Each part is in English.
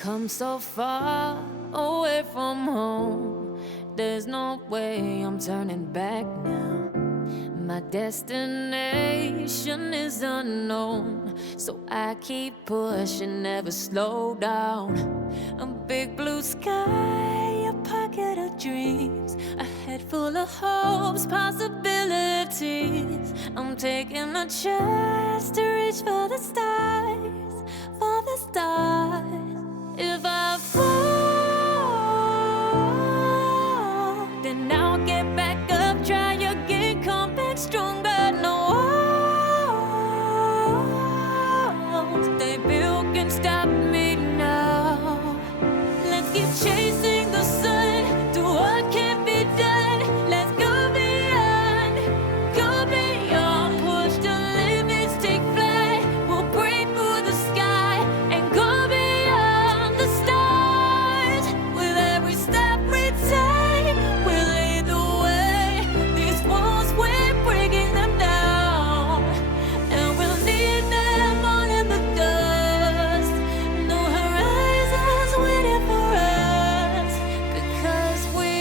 come so far away from home. There's no way I'm turning back now. My destination is unknown, so I keep pushing, never slow down. A big blue sky, a pocket of dreams, a head full of hopes, possibilities. I'm taking a chance to reach for the stars, for the stars. If I fall, then I'll get back up, try again, come back stronger. No walls they built can stop me now. Let's keep chasing the sun, do what can't be done. Let's go beyond, push the limits, take flight. We'll break through the sky and go beyond the stars. With every step we take, we'll lead the way. These walls, we're breaking them down, and we'll leave them all in the dust. No horizons waiting for us, because we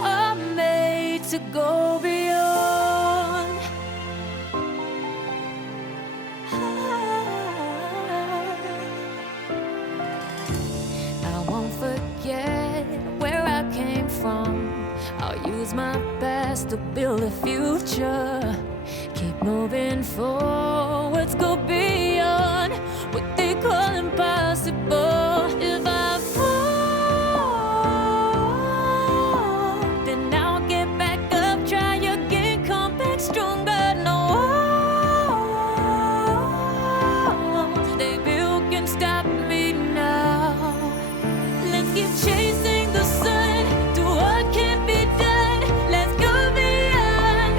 are made to go beyond. I won't forget where I came from. I'll use my best to build a future. Keep moving forwards, go beyond what they call impossible. If I fall, then I'll get back up, try again, come back stronger. No walls they built can stop me now. Let's keep chasing the sun, do what can't be done. Let's go beyond,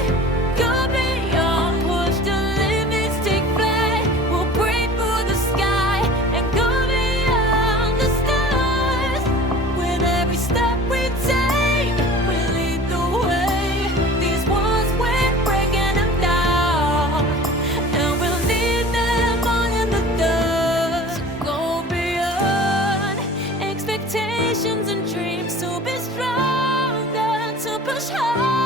push the limits, take flight. We'll break through the sky and go beyond the stars. With every step we take, we lead the way. These walls, we're breaking them down, and we'll leave them all in the dust. Go beyond expectations and dreams, to be stronger, to push hard.